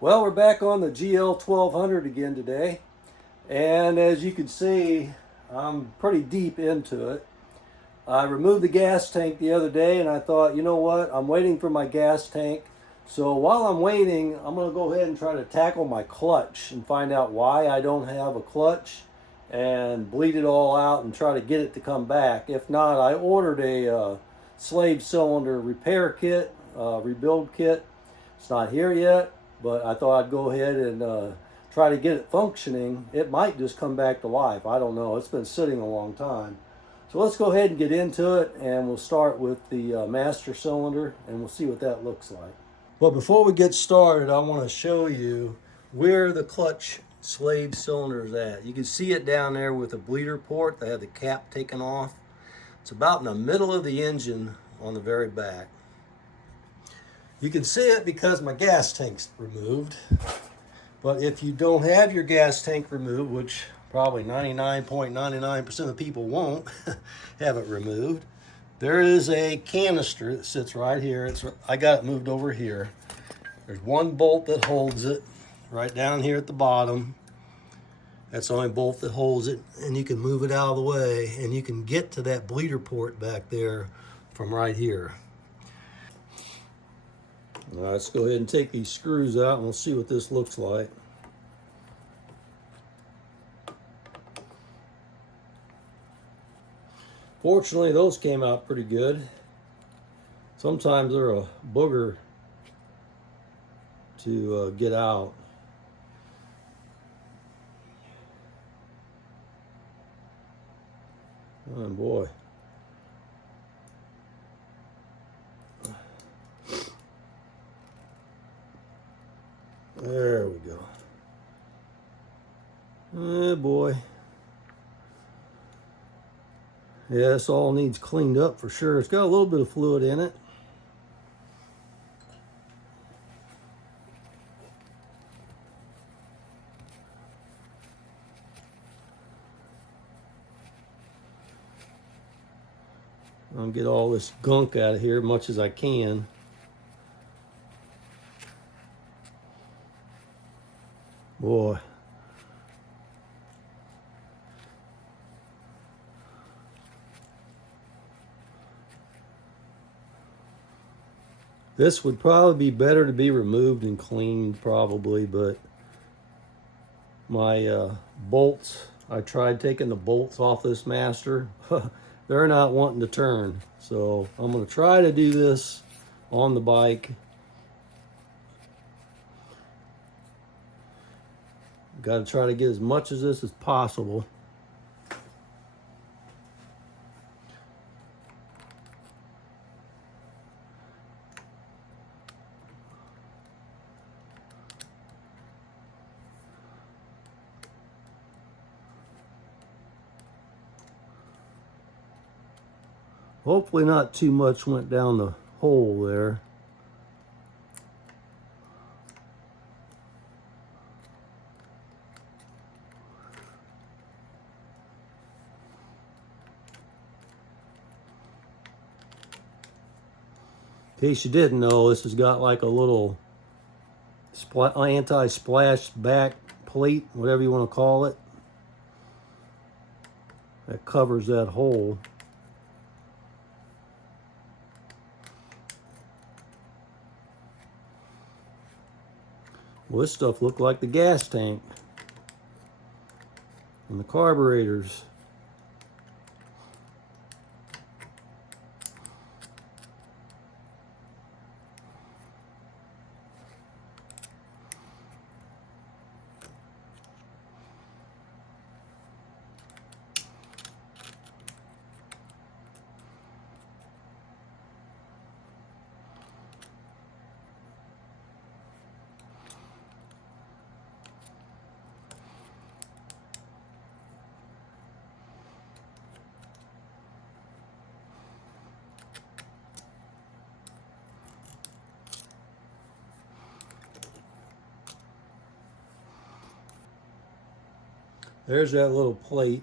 Well, we're back on the GL1200 again today, and as you can see, I'm pretty deep into it. I removed the gas tank the other day, and I thought, you know what, I'm waiting for my gas tank. So while I'm waiting, I'm going to go ahead and try to tackle my clutch and find out why I don't have a clutch and bleed it all out and try to get it to come back. If not, I ordered a slave cylinder repair kit, rebuild kit. It's not here yet, but I thought I'd go ahead and try to get it functioning. It might just come back to life. I don't know. It's been sitting a long time. So let's go ahead and get into it, and we'll start with the master cylinder, and we'll see what that looks like. Well, before we get started, I want to show you where the clutch slave cylinder is at. You can see it down there with the bleeder port. They have the cap taken off. It's about in the middle of the engine on the very back. You can see it because my gas tank's removed. But if you don't have your gas tank removed, which probably 99.99% of people won't have it removed, there is a canister that sits right here. I got it moved over here. There's one bolt that holds it right down here at the bottom. That's the only bolt that holds it, and you can move it out of the way, and you can get to that bleeder port back there from right here. All right, let's go ahead and take these screws out, and we'll see what this looks like. Fortunately, those came out pretty good. Sometimes they're a booger to get out. Oh boy. There we go. Oh boy. Yeah, this all needs cleaned up for sure. It's got a little bit of fluid in it. I'll get all this gunk out of here as much as I can. Boy. This would probably be better to be removed and cleaned probably, but my bolts, I tried taking the bolts off this master. They're not wanting to turn. So I'm going to try to do this on the bike. Got to try to get as much of this as possible. Hopefully not too much went down the hole there. In case you didn't know, this has got like a little anti-splash back plate, whatever you want to call it, that covers that hole. Well, this stuff looked like the gas tank and the carburetors. There's that little plate.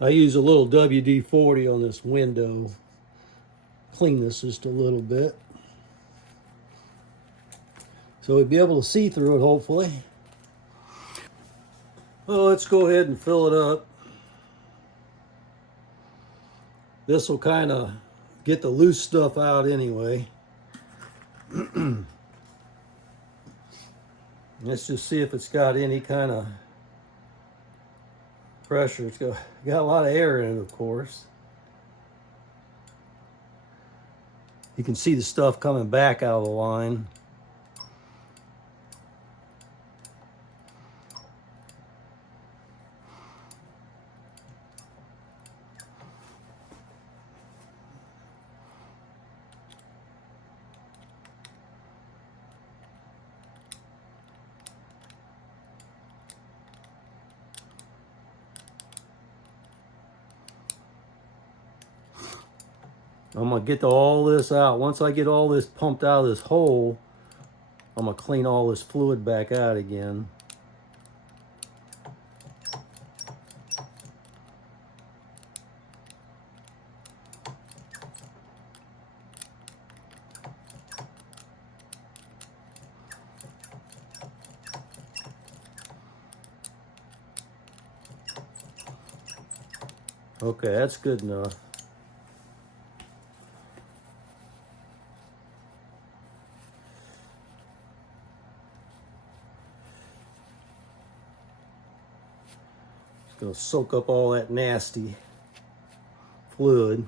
I use a little WD-40 on this window. Clean this just a little bit. So we'll be able to see through it, hopefully. Well, let's go ahead and fill it up. This will kind of get the loose stuff out anyway. Let's just see if it's got any kind of pressure. It's got a lot of air in it, of course. You can see the stuff coming back out of the line. I'm gonna get all this out. Once I get all this pumped out of this hole, I'm gonna clean all this fluid back out again. Okay, that's good enough. It's gonna soak up all that nasty fluid.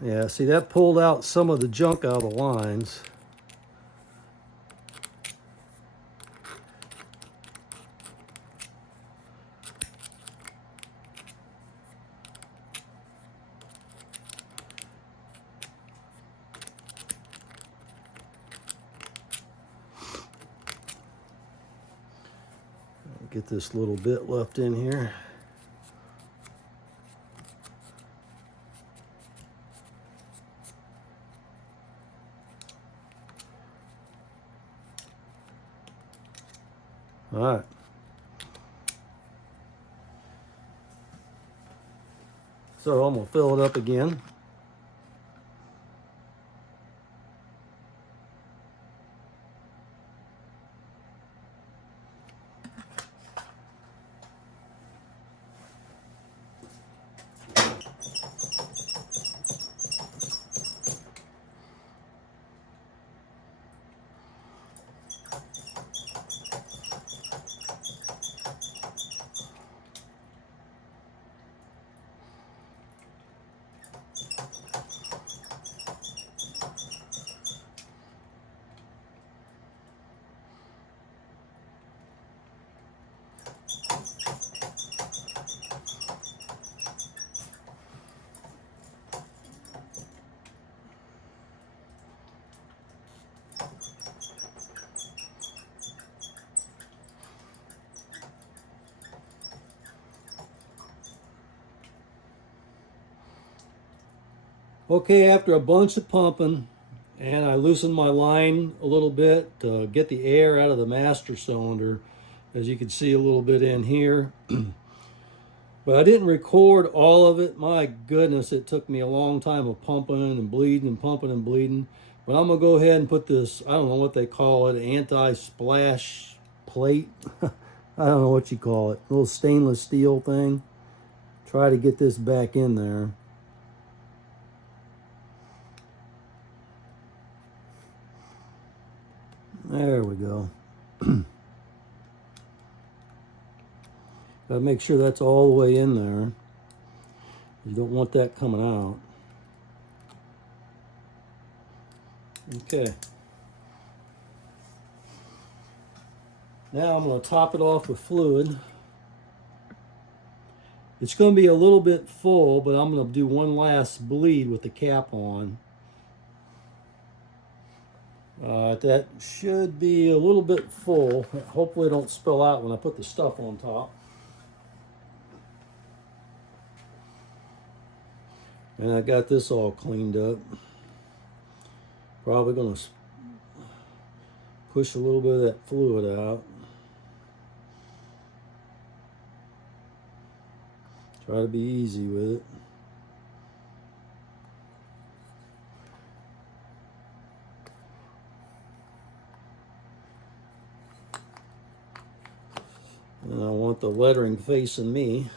Yeah, see, that pulled out some of the junk out of the lines. Get this little bit left in here. All right. So I'm gonna fill it up again. Okay, after a bunch of pumping, and I loosened my line a little bit to get the air out of the master cylinder, as you can see a little bit in here. But I didn't record all of it. My goodness, it took me a long time of pumping and bleeding and pumping and bleeding. But I'm gonna go ahead and put this, I don't know what they call it, anti-splash plate. I don't know what you call it, a little stainless steel thing. Try to get this back in there. There we go. Gotta make sure that's all the way in there. You don't want that coming out. Okay. Now I'm going to top it off with fluid. It's going to be a little bit full, but I'm going to do one last bleed with the cap on. That should be a little bit full. Hopefully it don't spill out when I put the stuff on top. And I got this all cleaned up. Probably going to push a little bit of that fluid out. Try to be easy with it. And I want the lettering facing me.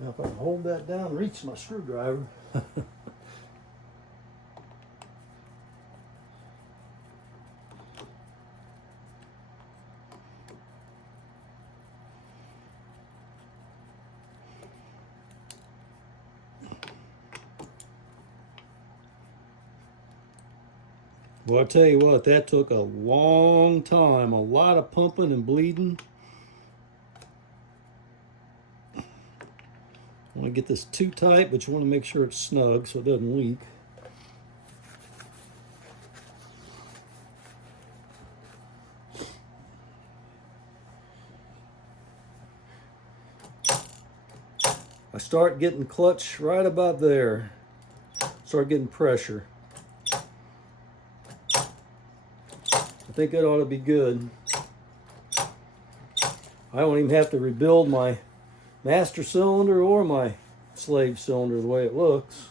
Now if I can hold that down, reach my screwdriver. Well, I tell you what, that took a long time, a lot of pumping and bleeding. I want to get this too tight, but you want to make sure it's snug so it doesn't leak. I start getting clutch right about there. Start getting pressure. I think that ought to be good. I don't even have to rebuild my master cylinder or my slave cylinder the way it looks.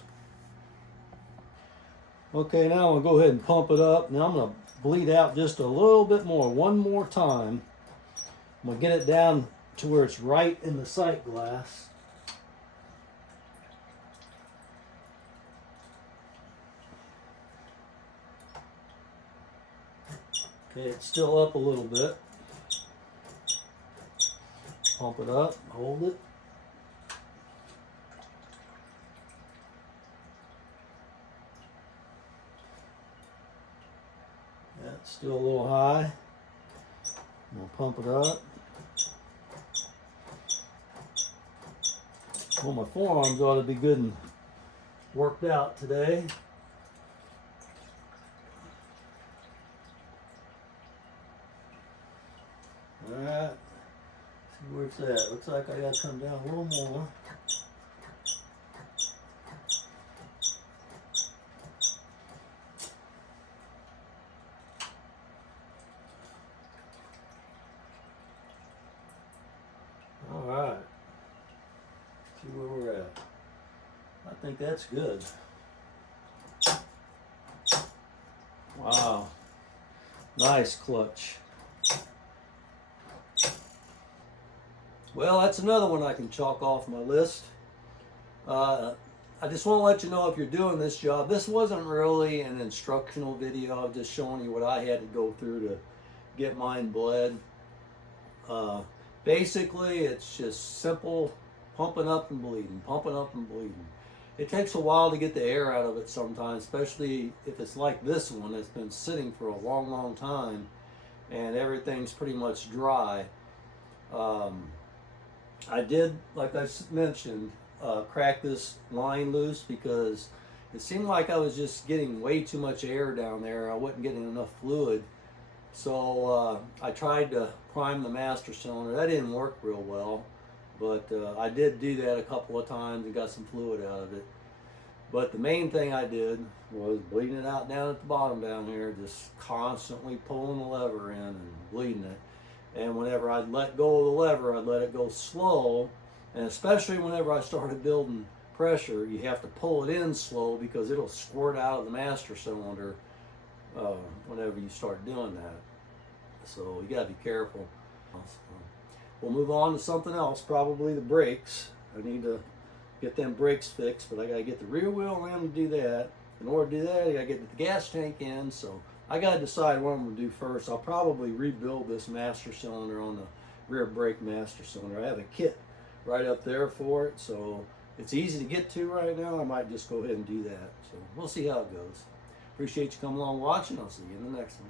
Okay, now I'll go ahead and pump it up. Now I'm going to bleed out just a little bit more, one more time. I'm going to get it down to where it's right in the sight glass. Okay, it's still up a little bit. Pump it up, hold it. Yeah, it's still a little high. I'm gonna pump it up. Well, my forearms ought to be good and worked out today. All right, see where it's at. Looks like I gotta come down a little more. All right, see where we're at. I think that's good. Wow, nice clutch. Well, that's another one I can chalk off my list. I just want to let you know if you're doing this job, this wasn't really an instructional video. I'm just showing you what I had to go through to get mine bled. Basically, it's just simple pumping up and bleeding, pumping up and bleeding. It takes a while to get the air out of it sometimes, especially if it's like this one that's been sitting for a long, long time and everything's pretty much dry. I did, like I mentioned, crack this line loose because it seemed like I was just getting way too much air down there. I wasn't getting enough fluid. So I tried to prime the master cylinder. That didn't work real well, but I did do that a couple of times and got some fluid out of it. But the main thing I did was bleeding it out down at the bottom down here, just constantly pulling the lever in and bleeding it. And whenever I'd let go of the lever, I'd let it go slow. And especially whenever I started building pressure, you have to pull it in slow because it'll squirt out of the master cylinder whenever you start doing that. So you gotta be careful. We'll move on to something else, probably the brakes. I need to get them brakes fixed, but I gotta get the rear wheel in to do that. In order to do that, I gotta get the gas tank in, so I gotta decide what I'm gonna do first. I'll probably rebuild this master cylinder on the rear brake master cylinder. I have a kit right up there for it, so it's easy to get to right now, I might just go ahead and do that. So we'll see how it goes. Appreciate you coming along watching. I'll see you in the next one.